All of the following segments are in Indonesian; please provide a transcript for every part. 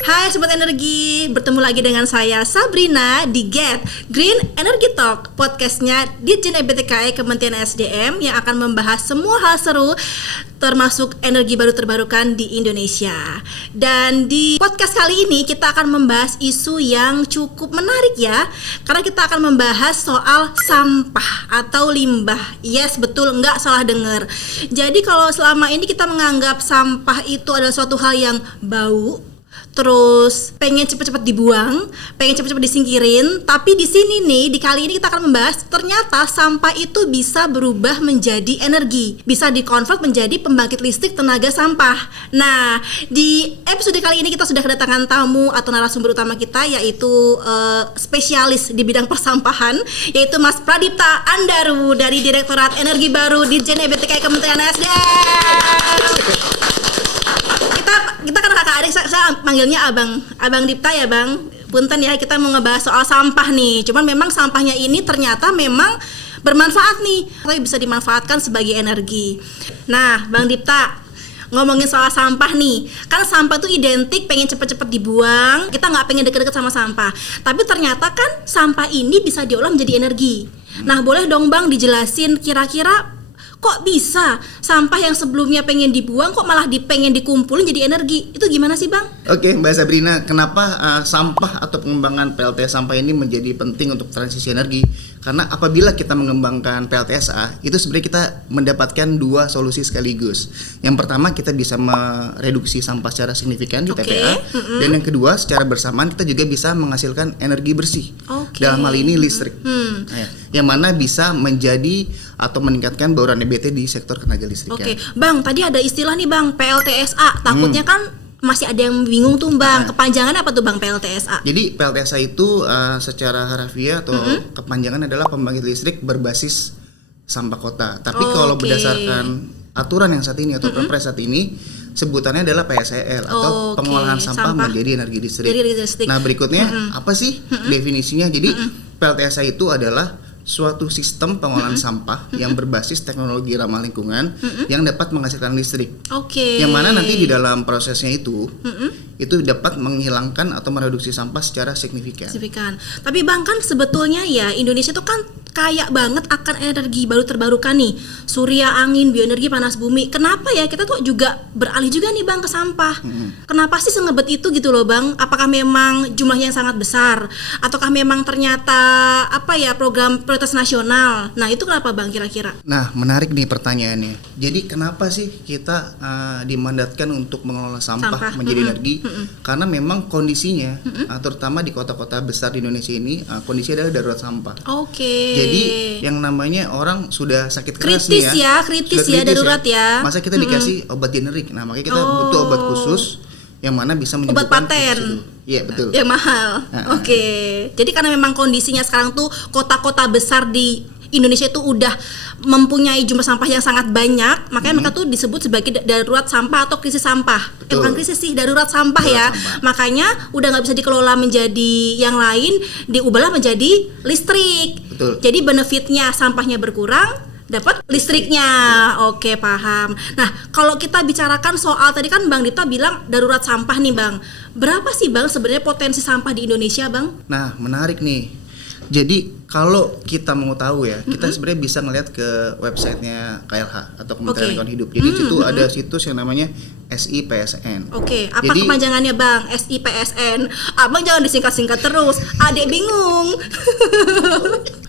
Hai Sobat Energi, bertemu lagi dengan saya Sabrina di Get Green Energy Talk, podcastnya Ditjen EBTKI Kementerian SDM yang akan membahas semua hal seru termasuk energi baru terbarukan di Indonesia. Dan di podcast kali ini kita akan membahas isu yang cukup menarik ya, karena kita akan membahas soal sampah atau limbah. Yes, betul, nggak salah dengar. Jadi kalau selama ini kita menganggap sampah itu adalah suatu hal yang bau, terus pengen cepet-cepet dibuang, pengen cepet-cepet disingkirin. Tapi di sini nih, di kali ini kita akan membahas ternyata sampah itu bisa berubah menjadi energi, bisa dikonvert menjadi pembangkit listrik tenaga sampah. Nah, di episode kali ini kita sudah kedatangan tamu atau narasumber utama kita, yaitu spesialis di bidang persampahan, yaitu Mas Pradipta Andaru dari Direktorat Energi Baru Ditjen EBTKI Kementerian SDM. Kita kan kakak adik, saya manggilnya Abang Dipta ya Bang. Punten ya, kita mau ngebahas soal sampah nih. Cuman memang sampahnya ini ternyata memang bermanfaat nih, tapi bisa dimanfaatkan sebagai energi. Nah, Bang Dipta, ngomongin soal sampah nih, kan sampah tuh identik pengen cepet-cepet dibuang, kita nggak pengen deket-deket sama sampah. Tapi ternyata kan sampah ini bisa diolah menjadi energi. Nah, boleh dong Bang dijelasin kira-kira kok bisa sampah yang sebelumnya pengen dibuang kok malah pengen dikumpulin jadi energi? Itu gimana sih Bang? Oke, Mbak Sabrina, kenapa sampah atau pengembangan PLTS sampah ini menjadi penting untuk transisi energi? Karena apabila kita mengembangkan PLTSA, itu sebenarnya kita mendapatkan dua solusi sekaligus. Yang pertama, kita bisa mereduksi sampah secara signifikan di TPA, dan yang kedua, secara bersamaan kita juga bisa menghasilkan energi bersih. Dalam hal ini listrik. Yang mana bisa menjadi atau meningkatkan bauran EBT di sektor tenaga listrik. Bang, tadi ada istilah nih Bang, PLTSA. Takutnya kan masih ada yang bingung tuh Bang, kepanjangannya apa tuh Bang PLTSA? Jadi PLTSA itu secara harafiah atau kepanjangan adalah pembangkit listrik berbasis sampah kota. Tapi kalau berdasarkan aturan yang saat ini atau Perpres saat ini, sebutannya adalah PSEL atau pengolahan sampah menjadi energi listrik. Nah, berikutnya apa sih definisinya? Jadi PLTSA itu adalah suatu sistem pengolahan sampah yang berbasis teknologi ramah lingkungan yang dapat menghasilkan listrik. Yang mana nanti di dalam prosesnya itu dapat menghilangkan atau mereduksi sampah secara signifikan. Tapi Bang, kan sebetulnya ya Indonesia itu kan kaya banget akan energi baru terbarukan nih, surya, angin, bioenergi, panas bumi. Kenapa ya kita tuh juga beralih juga nih Bang ke sampah? Kenapa sih sengebet itu gitu loh Bang? Apakah memang jumlahnya yang sangat besar? Ataukah memang ternyata program prioritas nasional? Nah, itu kenapa Bang kira-kira? Nah, menarik nih pertanyaannya. Jadi kenapa sih kita dimandatkan untuk mengelola sampah menjadi energi? Karena memang kondisinya terutama di kota-kota besar di Indonesia ini kondisi adalah darurat sampah. Jadi yang namanya orang sudah sakit keras kritis ya, darurat ya. Masa kita dikasih obat generik. Nah, makanya kita butuh obat khusus yang mana bisa menyembuhkan obat paten. Iya, betul. Yang mahal. Jadi karena memang kondisinya sekarang tuh kota-kota besar di Indonesia itu udah mempunyai jumlah sampah yang sangat banyak, makanya mereka tuh disebut sebagai darurat sampah atau krisis sampah. Bukan krisis sih, darurat sampah ya. Makanya udah nggak bisa dikelola menjadi yang lain, diubahlah menjadi listrik. Jadi benefitnya sampahnya berkurang, dapat listriknya. Oke, paham. Nah, kalau kita bicarakan soal tadi kan Bang Dipta bilang darurat sampah nih Bang. Berapa sih Bang sebenarnya potensi sampah di Indonesia Bang? Nah, menarik nih. Jadi kalau kita mau tahu ya, kita sebenarnya bisa ngeliat ke websitenya KLH atau Kementerian Lingkungan Hidup. Jadi situ ada situs yang namanya SIPSN. Apa kepanjangannya Bang? SIPSN. Abang jangan disingkat-singkat terus, adek bingung.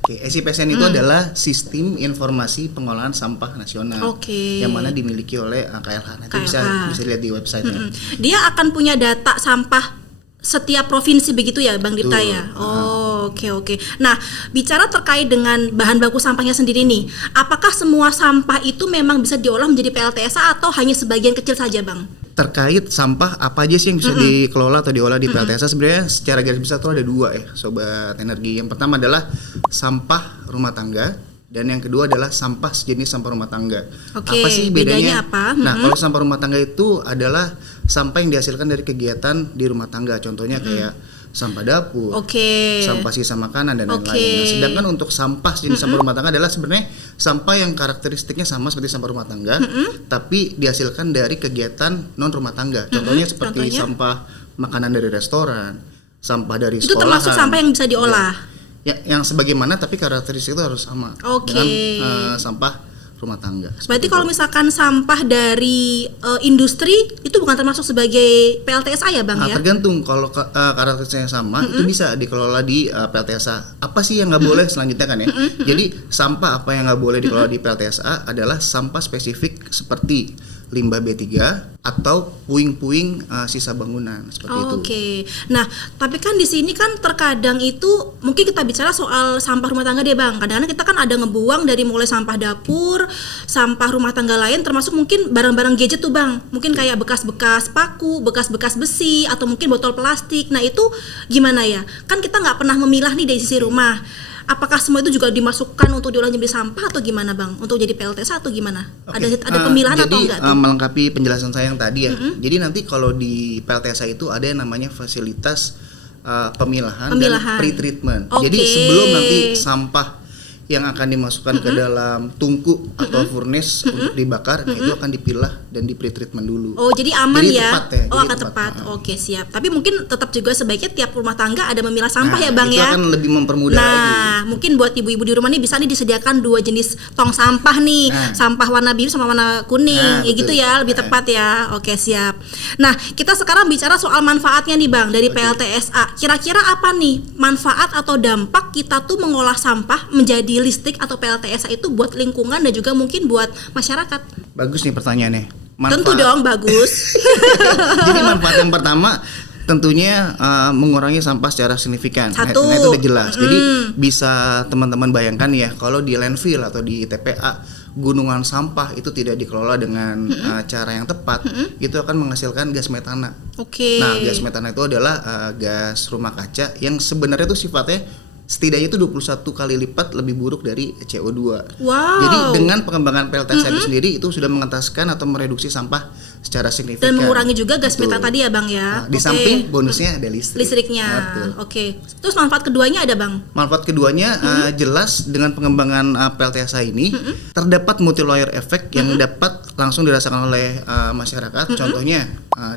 SIPSN itu adalah Sistem Informasi Pengolahan Sampah Nasional, yang mana dimiliki oleh KLH. Nanti bisa lihat di websitenya. Dia akan punya data sampah setiap provinsi begitu ya Bang Dipta ya? Oke. Nah, bicara terkait dengan bahan baku sampahnya sendiri nih, apakah semua sampah itu memang bisa diolah menjadi PLTSA atau hanya sebagian kecil saja Bang? Terkait sampah apa aja sih yang bisa dikelola atau diolah di PLTSA? Sebenarnya secara garis besar itu ada dua ya Sobat Energi. Yang pertama adalah sampah rumah tangga, dan yang kedua adalah sampah sejenis sampah rumah tangga. Apa sih bedanya? Nah, kalau sampah rumah tangga itu adalah sampah yang dihasilkan dari kegiatan di rumah tangga. Contohnya kayak sampah dapur, sampah sisa makanan dan lain-lain. Nah, sedangkan untuk sampah jenis sampah rumah tangga adalah sebenarnya sampah yang karakteristiknya sama seperti sampah rumah tangga, tapi dihasilkan dari kegiatan non rumah tangga. Contohnya seperti sampah makanan dari restoran, sampah dari Itu sekolahan. termasuk sampah yang bisa diolah. Ya, yang sebagaimana tapi karakteristik itu harus sama Oke. dengan sampah rumah tangga. Berarti Seperti kalau itu. misalkan sampah dari industri itu bukan termasuk sebagai PLTSA ya Bang Nah, ya? tergantung kalau karakteristiknya sama itu bisa dikelola di PLTSA. Apa sih yang nggak boleh selanjutnya kan ya? Jadi sampah apa yang nggak boleh dikelola di PLTSA adalah sampah spesifik seperti limbah B3 atau puing-puing sisa bangunan seperti itu. Oke. Nah, tapi kan di sini kan terkadang itu mungkin kita bicara soal sampah rumah tangga deh Bang. Kadang-kadang kita kan ada ngebuang dari mulai sampah dapur, sampah rumah tangga lain, termasuk mungkin barang-barang gadget tuh Bang. Mungkin kayak bekas-bekas paku, bekas-bekas besi, atau mungkin botol plastik. Nah itu gimana ya? Kan kita nggak pernah memilah nih dari sisi rumah. Apakah semua itu juga dimasukkan untuk diolah menjadi sampah atau gimana Bang? Untuk jadi PLTSA atau gimana? Oke, Ada pemilahan atau jadi, enggak tuh? melengkapi penjelasan saya yang tadi ya. Jadi nanti kalau di PLTSA itu ada yang namanya fasilitas pemilahan dan pre-treatment. Jadi sebelum nanti sampah yang akan dimasukkan ke dalam tungku atau furnace untuk dibakar, nah itu akan dipilah dan di pre-treatment dulu. Oh, jadi aman Jadi ya? tepat ya, Oh, jadi akan tepat. Oke, siap. Tapi mungkin tetap juga sebaiknya tiap rumah tangga ada memilah sampah ya, Bang itu ya? akan lebih mempermudah lagi. Nah, mungkin buat ibu-ibu di rumah nih bisa nih disediakan 2 jenis tong sampah nih, sampah warna biru sama warna kuning, ya gitu ya, lebih tepat ya. Oke, siap. Nah, kita sekarang bicara soal manfaatnya nih Bang dari PLTSA. Kira-kira apa nih manfaat atau dampak kita tuh mengolah sampah menjadi listrik atau PLTSA itu buat lingkungan dan juga mungkin buat masyarakat? Bagus nih pertanyaannya. Tentu dong bagus. Jadi manfaat yang pertama tentunya mengurangi sampah secara signifikan. Satu. Nah, itu udah jelas. Jadi bisa teman-teman bayangkan ya kalau di landfill atau di TPA gunungan sampah itu tidak dikelola dengan cara yang tepat, itu akan menghasilkan gas metana. Oke. Nah, gas metana itu adalah gas rumah kaca yang sebenarnya itu sifatnya setidaknya itu 21 kali lipat lebih buruk dari CO2. Wow. Jadi dengan pengembangan PLTSA itu sendiri itu sudah mengentaskan atau mereduksi sampah secara signifikan. Dan mengurangi juga gas Betul. metana tadi ya Bang ya. Nah, di samping bonusnya ada listrik. Listriknya. Betul. Oke. Terus manfaat keduanya ada Bang? Manfaat keduanya jelas dengan pengembangan PLTSA ini terdapat multi-layer effect yang dapat langsung dirasakan oleh masyarakat. Contohnya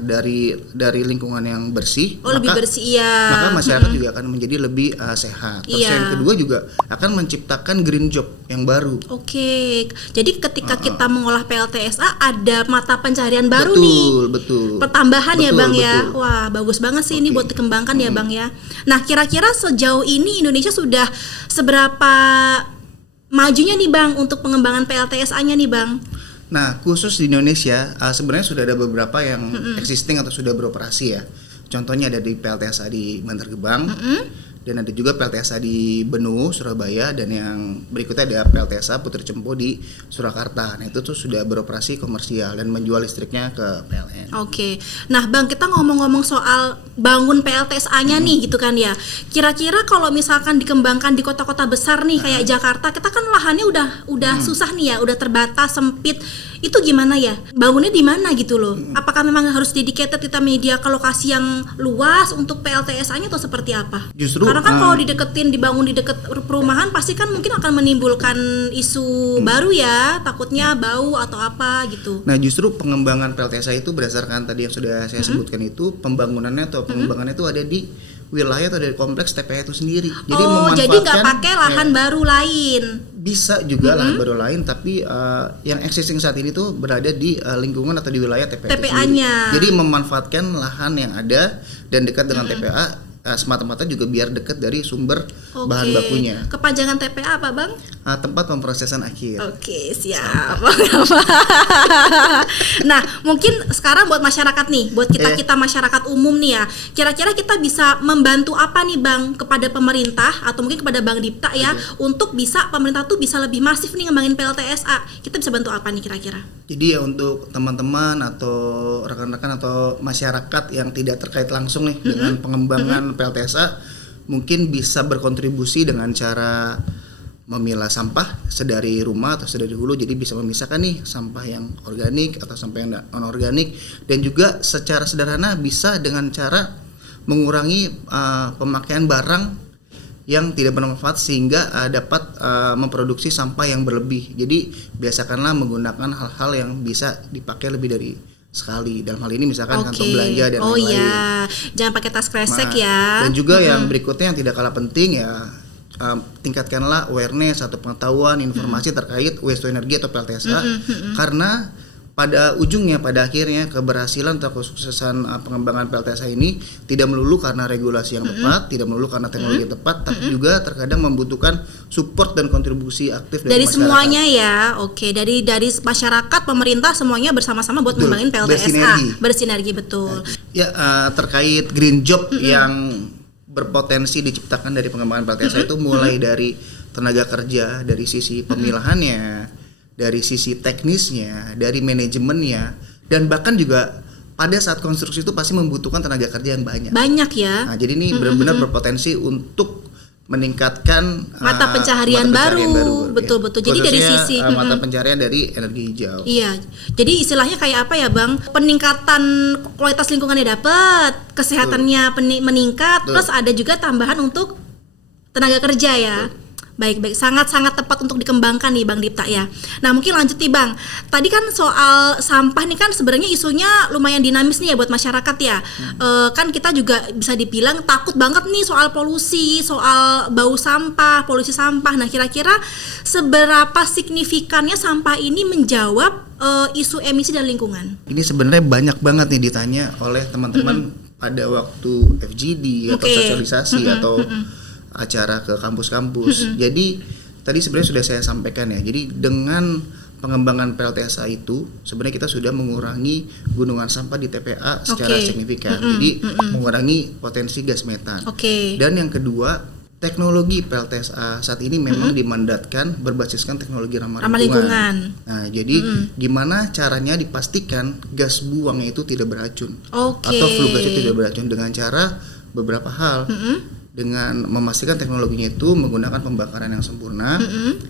dari lingkungan yang bersih, Lebih bersih ya. maka masyarakat juga akan menjadi lebih sehat. Terus Iya. yang kedua juga akan menciptakan green job yang baru. Oke. Jadi ketika kita mengolah PLTSA ada mata pencarian baru nih. Betul. Pertambahan ya Betul, Bang ya. betul. Wah, bagus banget sih ini buat dikembangkan ya Bang ya. Nah, kira-kira sejauh ini Indonesia sudah seberapa majunya nih Bang untuk pengembangan PLTSA-nya nih Bang? Nah, khusus di Indonesia sebenarnya sudah ada beberapa yang existing atau sudah beroperasi ya. Contohnya ada di PLTSA di Bantar Gebang, dan ada juga PLTSA di Benu, Surabaya, dan yang berikutnya ada PLTSA Putri Cempo di Surakarta. Nah, itu tuh sudah beroperasi komersial dan menjual listriknya ke PLN. Oke. Nah, Bang, kita ngomong-ngomong soal bangun PLTSA-nya nih gitu kan ya. Kira-kira kalau misalkan dikembangkan di kota-kota besar nih kayak Jakarta, kita kan lahannya udah susah nih ya, udah terbatas, sempit. Itu gimana ya? Bangunnya di mana gitu loh? Apakah memang harus dedicated kita media ke lokasi yang luas untuk PLTSA-nya atau seperti apa? Justru Karena kan kalau dibangun di dekat perumahan pasti kan mungkin akan menimbulkan isu baru ya, takutnya bau atau apa gitu. Nah, justru pengembangan PLTSA itu berdasarkan tadi yang sudah saya sebutkan itu, pembangunannya atau pengembangannya itu ada di wilayah atau dari kompleks TPA itu sendiri. Jadi jadi nggak pakai lahan baru lain. Bisa juga lahan baru lain, tapi yang existing saat ini tuh berada di lingkungan atau di wilayah TPA itu TPA-nya. sendiri. Jadi memanfaatkan lahan yang ada dan dekat dengan TPA, semata-mata juga biar dekat dari sumber bahan bakunya. Kepanjangan TPA apa Bang? Tempat pemprosesan akhir. Oke, siap. Nah, mungkin sekarang buat masyarakat nih, buat kita masyarakat umum nih ya. Kira-kira kita bisa membantu apa nih Bang kepada pemerintah atau mungkin kepada Bang Dipta ya untuk bisa pemerintah tuh bisa lebih masif nih ngembangin PLTSA. Kita bisa bantu apa nih kira-kira? Jadi ya untuk teman-teman atau rekan-rekan atau masyarakat yang tidak terkait langsung nih dengan pengembangan PLTSA, mungkin bisa berkontribusi dengan cara memilah sampah sedari rumah atau sedari hulu, jadi bisa memisahkan nih sampah yang organik atau sampah yang non organik, dan juga secara sederhana bisa dengan cara mengurangi pemakaian barang yang tidak bermanfaat sehingga dapat memproduksi sampah yang berlebih. Jadi biasakanlah menggunakan hal-hal yang bisa dipakai lebih dari sekali. Dalam hal ini misalkan kantong belanja dan oh lain-lain. iya, jangan pakai tas kresek ya. Dan juga yang berikutnya yang tidak kalah penting ya, tingkatkanlah awareness atau pengetahuan informasi terkait waste to energy atau PLTSA, karena pada ujungnya, pada akhirnya keberhasilan atau kesuksesan pengembangan PLTSA ini tidak melulu karena regulasi yang tepat, tidak melulu karena teknologi yang tepat, tapi juga terkadang membutuhkan support dan kontribusi aktif dari masyarakat. Semuanya ya, dari masyarakat, pemerintah semuanya bersama-sama buat ngembangin PLTSA, bersinergi betul. Ya, terkait green job yang berpotensi diciptakan dari pengembangan PLTSA itu mulai dari tenaga kerja, dari sisi pemilahannya, dari sisi teknisnya, dari manajemennya, dan bahkan juga pada saat konstruksi itu pasti membutuhkan tenaga kerja yang banyak. Banyak ya. Nah, jadi ini benar-benar berpotensi untuk meningkatkan mata pencaharian baru. Betul-betul. Ya. Jadi dari sisi mata pencaharian dari energi hijau. Iya. Jadi istilahnya kayak apa ya, Bang? Peningkatan kualitas lingkungannya dapat, kesehatannya meningkat, terus ada juga tambahan untuk tenaga kerja ya. Baik, sangat-sangat tepat untuk dikembangkan nih Bang Dipta ya. Nah mungkin lanjut nih Bang, tadi kan soal sampah nih kan sebenarnya isunya lumayan dinamis nih ya buat masyarakat ya. Kan kita juga bisa dibilang takut banget nih soal polusi, soal bau sampah, polusi sampah. Nah kira-kira seberapa signifikannya sampah ini menjawab isu emisi dan lingkungan? Ini sebenarnya banyak banget nih ditanya oleh teman-teman pada waktu FGD atau sosialisasi atau acara ke kampus-kampus. Jadi tadi sebenarnya sudah saya sampaikan ya. Jadi dengan pengembangan PLTSA itu sebenarnya kita sudah mengurangi gunungan sampah di TPA secara signifikan. Jadi mengurangi potensi gas metan. Dan yang kedua, teknologi PLTSA saat ini memang dimandatkan berbasiskan teknologi ramah lingkungan. Nah, jadi gimana caranya dipastikan gas buangnya itu tidak beracun atau flue gasnya tidak beracun dengan cara beberapa hal. Dengan memastikan teknologinya itu menggunakan pembakaran yang sempurna,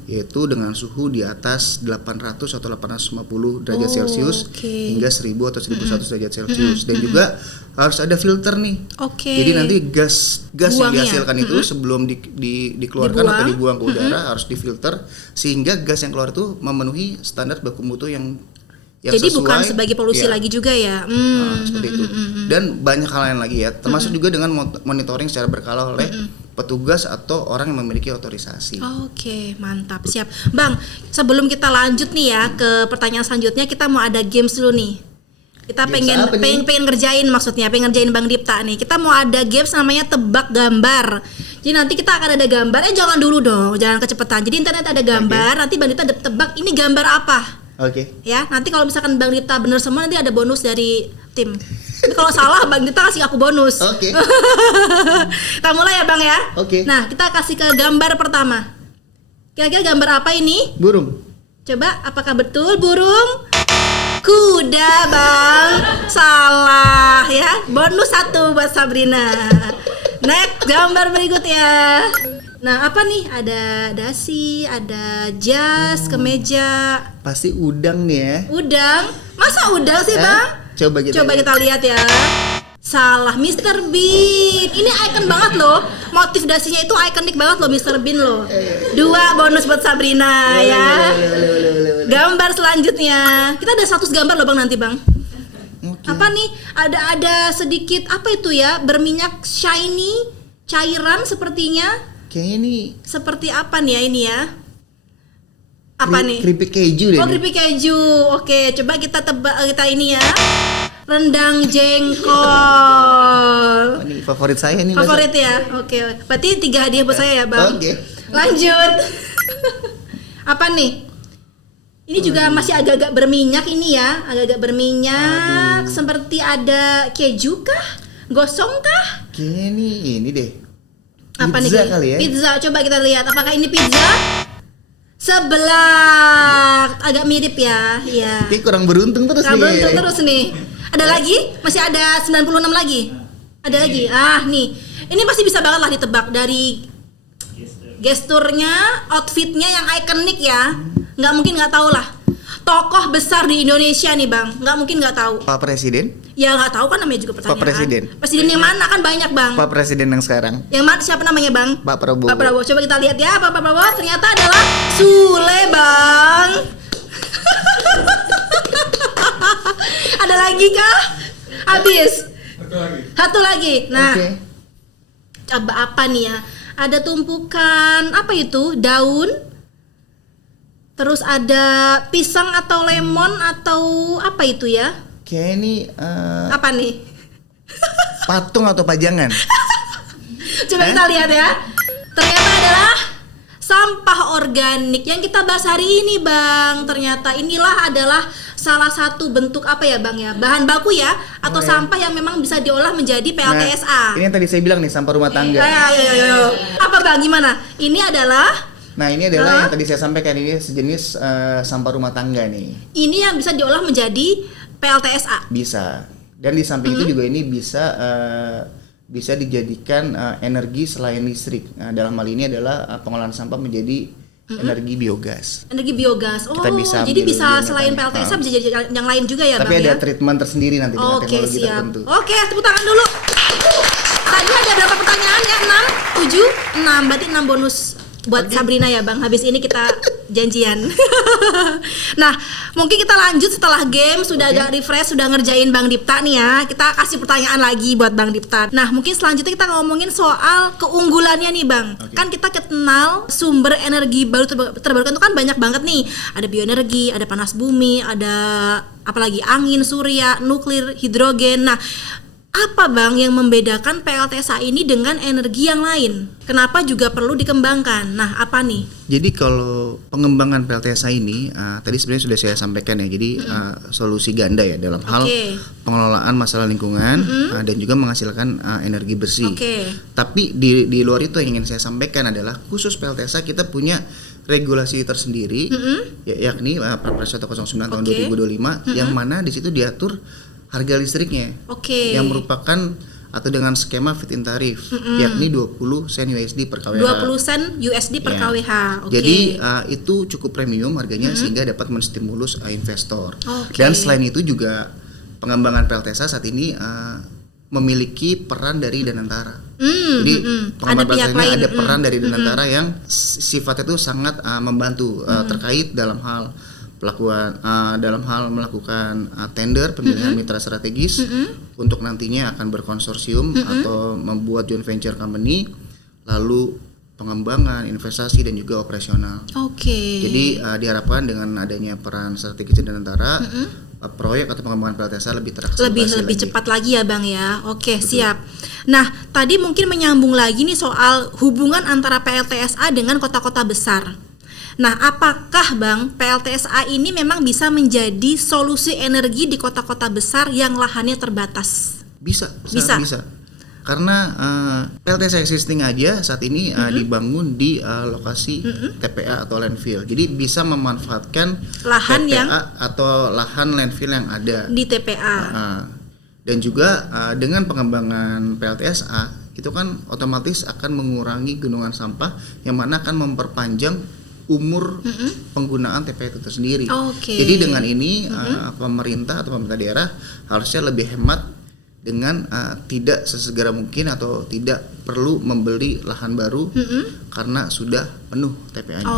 yaitu dengan suhu di atas 800 atau 850 derajat Celcius hingga 1000 atau 1100 derajat Celcius, dan juga harus ada filter nih. Jadi nanti gas yang dihasilkan itu sebelum dikeluarkan atau dibuang ke udara harus difilter sehingga gas yang keluar itu memenuhi standar baku mutu yang jadi sesuai, bukan sebagai polusi lagi juga ya. Seperti itu. Dan banyak hal lain lagi ya, termasuk juga dengan monitoring secara berkala oleh petugas atau orang yang memiliki otorisasi. Mantap, siap. Bang, sebelum kita lanjut nih ya ke pertanyaan selanjutnya, kita mau ada games dulu nih. Kita pengen ngerjain Bang Dipta nih. Kita mau ada games namanya tebak gambar. Jadi nanti kita akan ada gambar. Jangan dulu dong, jangan kecepatan. Jadi internet ada gambar, nanti Bang Dipta tebak ini gambar apa. Ya, nanti kalau misalkan Bang Dipta bener semua nanti ada bonus dari tim. Tapi kalau salah Bang Dipta kasih aku bonus. Kita mulai ya Bang ya. Nah, kita kasih ke gambar pertama. Kira-kira gambar apa ini? Burung. Coba, apakah betul burung? Kuda Bang. Salah ya. Bonus 1 buat Sabrina. Next, gambar berikutnya. Nah, apa nih? Ada dasi, ada jas, kemeja. Pasti udang nih ya. Udang? Masa udang sih, Bang? Coba kita lihat ya. Salah, Mr. Bean. Ini icon banget loh. Motif dasinya itu ikonik banget loh, Mr. Bean loh. 2 bonus buat Sabrina ya. Gambar selanjutnya. Kita ada 100 gambar loh Bang nanti Bang. Apa nih? Ada sedikit apa itu ya? Berminyak shiny, cairan sepertinya. Kayaknya ini seperti apa nih ya ini ya? Apa nih? Keripik keju deh. Keripik keju. Oke, coba kita tebak kita ini ya. Rendang jengkol. Ini favorit saya nih. Favorit ya. Oke. Berarti 3 hadiah buat saya ya, Bang. Lanjut. Apa nih? Ini juga masih agak-agak berminyak ini ya. Agak-agak berminyak. Seperti ada keju kah? Gosong kah? Kayaknya ini deh. Apa pizza nih kali ya? Pizza, coba kita lihat apakah ini pizza? Sebelah, agak mirip ya. Iya. Tapi kurang beruntung terus nih. Ada lagi? Masih ada 96 lagi. Ada lagi. Nih. Ini pasti bisa banget lah ditebak dari gesturnya, outfitnya yang ikonik ya. Nggak mungkin nggak tahu lah. Tokoh besar di Indonesia nih Bang, nggak mungkin nggak tahu. Pak Presiden? Ya nggak tahu kan namanya juga pertanyaan. Pak Presiden. Presiden yang mana kan banyak Bang. Pak Presiden yang sekarang. Yang mana siapa namanya Bang? Pak Prabowo. Pak Prabowo. Coba kita lihat ya Pak Prabowo ternyata adalah Sule Bang. Ada lagi kah? Habis. Satu lagi. Nah, Oke. coba apa nih ya? Ada tumpukan apa itu? Daun. Terus ada pisang atau lemon atau apa itu ya? Kayak ini Apa nih? patung atau pajangan. Coba kita lihat ya. Ternyata adalah sampah organik yang kita bahas hari ini, Bang. Ternyata inilah adalah salah satu bentuk apa ya, Bang ya? Bahan baku ya atau ya. sampah yang memang bisa diolah menjadi PLTSA. Nah, ini yang tadi saya bilang nih, sampah rumah tangga. Ayo. Apa, Bang? Gimana? Ini adalah Nah, ini adalah yang tadi saya sampaikan, ini sejenis sampah rumah tangga nih. ini yang bisa diolah menjadi PLTSA. Bisa. Dan di samping itu juga ini bisa dijadikan energi selain listrik. Nah, dalam hal ini adalah pengolahan sampah menjadi energi biogas. Energi biogas. Oh, Kita bisa jadi ambil bisa dia selain mekanik. PLTSA bisa jadi yang lain juga ya, Tapi Bang ada ya? treatment tersendiri nanti dengan Oke, teknologi siap. tertentu. Oke, tepuk tangan dulu. Tadi ada berapa pertanyaan ya? 6, 7, 6. Berarti 6 bonus buat Sabrina ya, Bang. Habis ini kita janjian. Nah, mungkin kita lanjut setelah game sudah agak refresh, sudah ngerjain Bang Dipta nih ya. Kita kasih pertanyaan lagi buat Bang Dipta. Nah, mungkin selanjutnya kita ngomongin soal keunggulannya nih, Bang. Kan kita kenal sumber energi baru terbarukan itu kan banyak banget nih. Ada bioenergi, ada panas bumi, ada apalagi angin, surya, nuklir, hidrogen. Nah, apa, Bang, yang membedakan PLTSA ini dengan energi yang lain? Kenapa juga perlu dikembangkan? Nah, apa nih? Jadi kalau pengembangan PLTSA ini tadi sebenarnya sudah saya sampaikan ya. Jadi solusi ganda ya dalam hal pengelolaan masalah lingkungan dan juga menghasilkan energi bersih. Tapi di luar itu yang ingin saya sampaikan adalah khusus PLTSA kita punya regulasi tersendiri yakni Perpres 109 tahun 2025 yang mana di situ diatur harga listriknya yang merupakan atau dengan skema fit in tarif yakni 20 sen USD per kWh. 20 sen USD per kWh. Jadi itu cukup premium harganya sehingga dapat menstimulus investor. Dan selain itu juga pengembangan PLTSA saat ini memiliki peran dari Danantara. Jadi pengembangan PLTSA ini ada peran dari Danantara yang sifatnya itu sangat membantu terkait dalam hal melakukan tender pemilihan mitra strategis untuk nantinya akan berkonsorsium atau membuat joint venture company, lalu pengembangan, investasi dan juga operasional. Jadi diharapkan dengan adanya peran strategis Danantara, proyek atau pengembangan PLTSA lebih terakselerasi lebih cepat lagi ya, Bang ya. Siap. Nah, tadi mungkin menyambung lagi nih soal hubungan antara PLTSA dengan kota-kota besar. Nah, apakah, Bang, PLTSA ini memang bisa menjadi solusi energi di kota-kota besar yang lahannya terbatas? Bisa. Karena PLTSA existing aja saat ini dibangun di lokasi TPA atau landfill. Jadi bisa memanfaatkan lahan TPA atau lahan landfill yang ada di TPA. Dan juga dengan pengembangan PLTSA itu kan otomatis akan mengurangi gunungan sampah yang mana akan memperpanjang umur penggunaan TPA itu tersendiri. Jadi dengan ini pemerintah atau pemerintah daerah harusnya lebih hemat dengan tidak sesegera mungkin atau tidak perlu membeli lahan baru karena sudah penuh TPA-nya.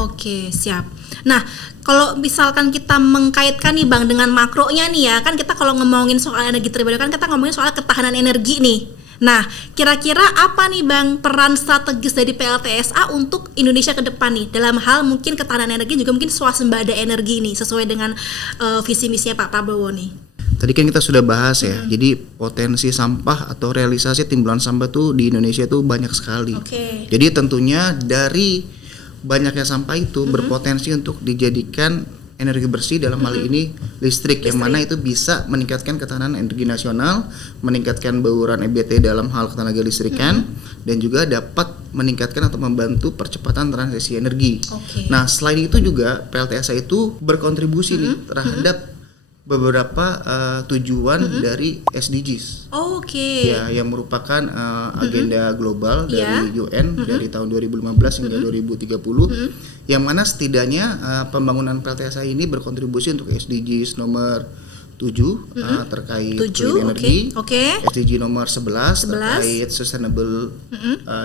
Siap. Nah, kalau misalkan kita mengkaitkan nih, Bang, dengan makronya nih ya, kan kita kalau ngomongin soal energi terbarukan kita ngomongin soal ketahanan energi nih. Nah, kira-kira apa nih, Bang, peran strategis dari PLTSA untuk Indonesia ke depan nih dalam hal mungkin ketahanan energi juga mungkin swasembada energi nih sesuai dengan visi misinya Pak Prabowo nih? Tadi kan kita sudah bahas ya. Jadi potensi sampah atau realisasi timbulan sampah tuh di Indonesia tuh banyak sekali. Jadi tentunya dari banyaknya sampah itu berpotensi untuk dijadikan energi bersih dalam hal ini listrik yang mana itu bisa meningkatkan ketahanan energi nasional, meningkatkan bauran EBT dalam hal ketenaga listrikan dan juga dapat meningkatkan atau membantu percepatan transisi energi. Nah, selain itu juga PLTSA itu berkontribusi nih terhadap beberapa tujuan dari SDGs. Ya, yang merupakan agenda global dari UN dari tahun 2015 hingga 2030 yang mana setidaknya pembangunan PLTSA ini berkontribusi untuk SDGs nomor terkait 7, clean energy, oke. SDG nomor 11 terkait sustainable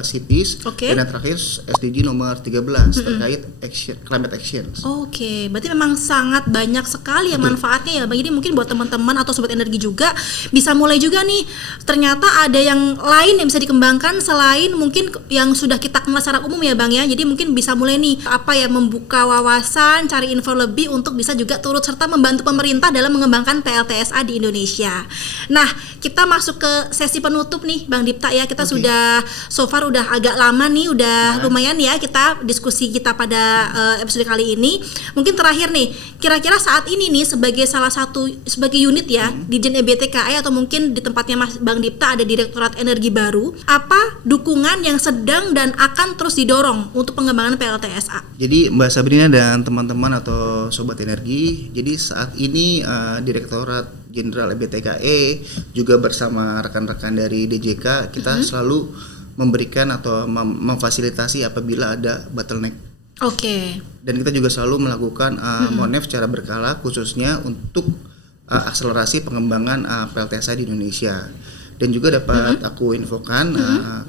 cities, dan yang terakhir SDG nomor 13 terkait climate action. Oke, berarti memang sangat banyak sekali ya manfaatnya ya Bang. Jadi mungkin buat teman-teman atau sobat energi juga bisa mulai juga nih. Ternyata ada yang lain yang bisa dikembangkan selain mungkin yang sudah kita kenal secara umum ya Bang ya. Jadi mungkin bisa mulai nih membuka wawasan, cari info lebih untuk bisa juga turut serta membantu pemerintah dalam mengembangkan PLTSA di Indonesia. Nah, kita masuk ke sesi penutup nih Bang Dipta ya. Kita sudah so far udah agak lama nih, udah lumayan ya kita diskusi kita pada episode kali ini. Mungkin terakhir nih, kira-kira saat ini nih sebagai unit ya di Jen EBTKE atau mungkin di tempatnya Mas Bang Dipta ada Direktorat Energi baru, apa dukungan yang sedang dan akan terus didorong untuk pengembangan PLTSA? Jadi Mbak Sabrina dan teman-teman atau sobat energi, jadi saat ini Direktorat Jenderal EBTKE juga bersama rekan-rekan dari DJK kita selalu memberikan atau memfasilitasi apabila ada bottleneck. Oke. Dan kita juga selalu melakukan monef secara berkala khususnya untuk akselerasi pengembangan PLTSA di Indonesia. Dan juga dapat aku infokan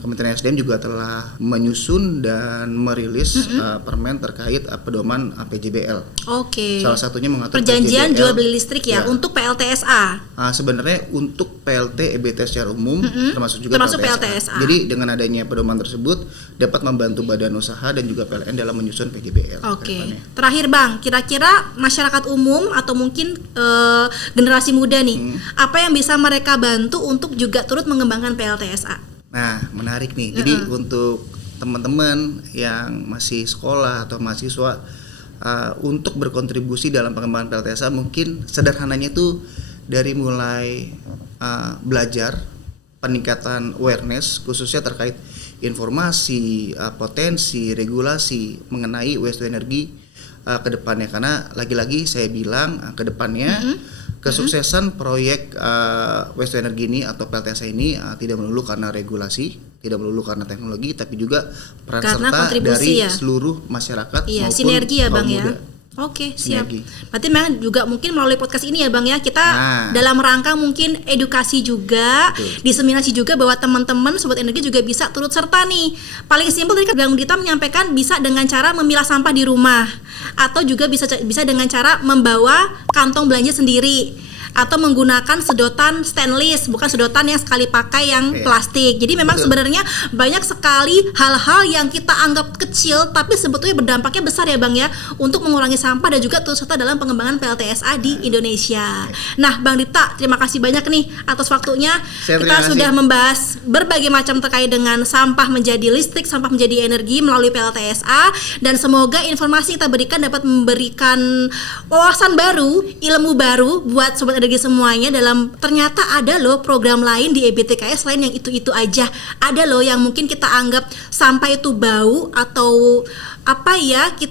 Kementerian SDM juga telah menyusun dan merilis permen terkait pedoman PJBL. Oke. Salah satunya mengatur perjanjian PJBL, jual beli listrik ya untuk PLTSA. Sebenarnya untuk PLT EBT secara umum termasuk PLTSA. Jadi dengan adanya pedoman tersebut dapat membantu badan usaha dan juga PLN dalam menyusun PJBL. Oke. Terakhir Bang, kira-kira masyarakat umum atau mungkin generasi muda nih, apa yang bisa mereka bantu untuk juga turut mengembangkan PLTSA? Nah, menarik nih. Jadi untuk teman-teman yang masih sekolah atau mahasiswa untuk berkontribusi dalam pengembangan PLTSA, mungkin sederhananya itu dari mulai belajar peningkatan awareness khususnya terkait informasi, potensi, regulasi mengenai waste to energy ke depannya, karena lagi-lagi saya bilang ke depannya kesuksesan proyek waste to energy ini atau PLTSA ini tidak melulu karena regulasi, tidak melulu karena teknologi, tapi juga peran serta dari seluruh masyarakat maupun sinergi ya Bang kaum ya. muda. Oke, siap. Berarti memang juga mungkin melalui podcast ini ya Bang ya, kita dalam rangka mungkin edukasi juga, diseminasi juga bahwa teman-teman sobat energi juga bisa turut serta nih. Paling simpel tadi kan Bang Dita menyampaikan bisa dengan cara memilah sampah di rumah, atau juga bisa dengan cara membawa kantong belanja sendiri, atau menggunakan sedotan stainless, bukan sedotan yang sekali pakai yang plastik. Jadi memang sebenarnya banyak sekali hal-hal yang kita anggap kecil tapi sebetulnya berdampaknya besar ya Bang ya, untuk mengurangi sampah dan juga turut serta dalam pengembangan PLTSA di Indonesia. Nah Bang Dipta, terima kasih banyak nih atas waktunya. Kita sudah membahas berbagai macam terkait dengan sampah menjadi listrik, sampah menjadi energi melalui PLTSA, dan semoga informasi kita berikan dapat memberikan wawasan baru, ilmu baru buat sobat energi semuanya dalam ternyata ada loh program lain di EBTKE selain yang itu-itu aja. Ada loh yang mungkin kita anggap sampah itu bau atau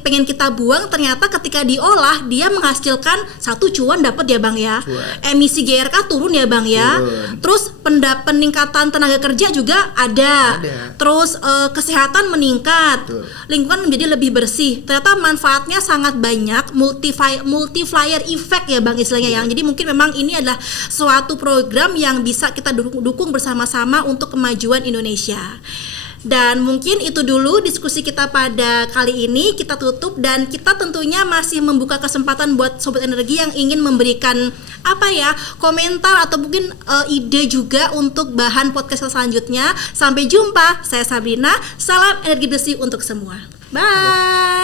pengen kita buang, ternyata ketika diolah dia menghasilkan satu cuan dapat ya Bang ya. Emisi GRK turun ya Bang ya. Terus peningkatan tenaga kerja juga ada. Terus kesehatan meningkat. Lingkungan menjadi lebih bersih. Ternyata manfaatnya sangat banyak, multiplier effect ya Bang istilahnya yang. Jadi mungkin memang ini adalah suatu program yang bisa kita dukung bersama-sama untuk kemajuan Indonesia. Dan mungkin itu dulu diskusi kita pada kali ini, kita tutup dan kita tentunya masih membuka kesempatan buat sobat energi yang ingin memberikan komentar atau mungkin ide juga untuk bahan podcast selanjutnya. Sampai jumpa, saya Sabrina, salam energi bersih untuk semua. Bye.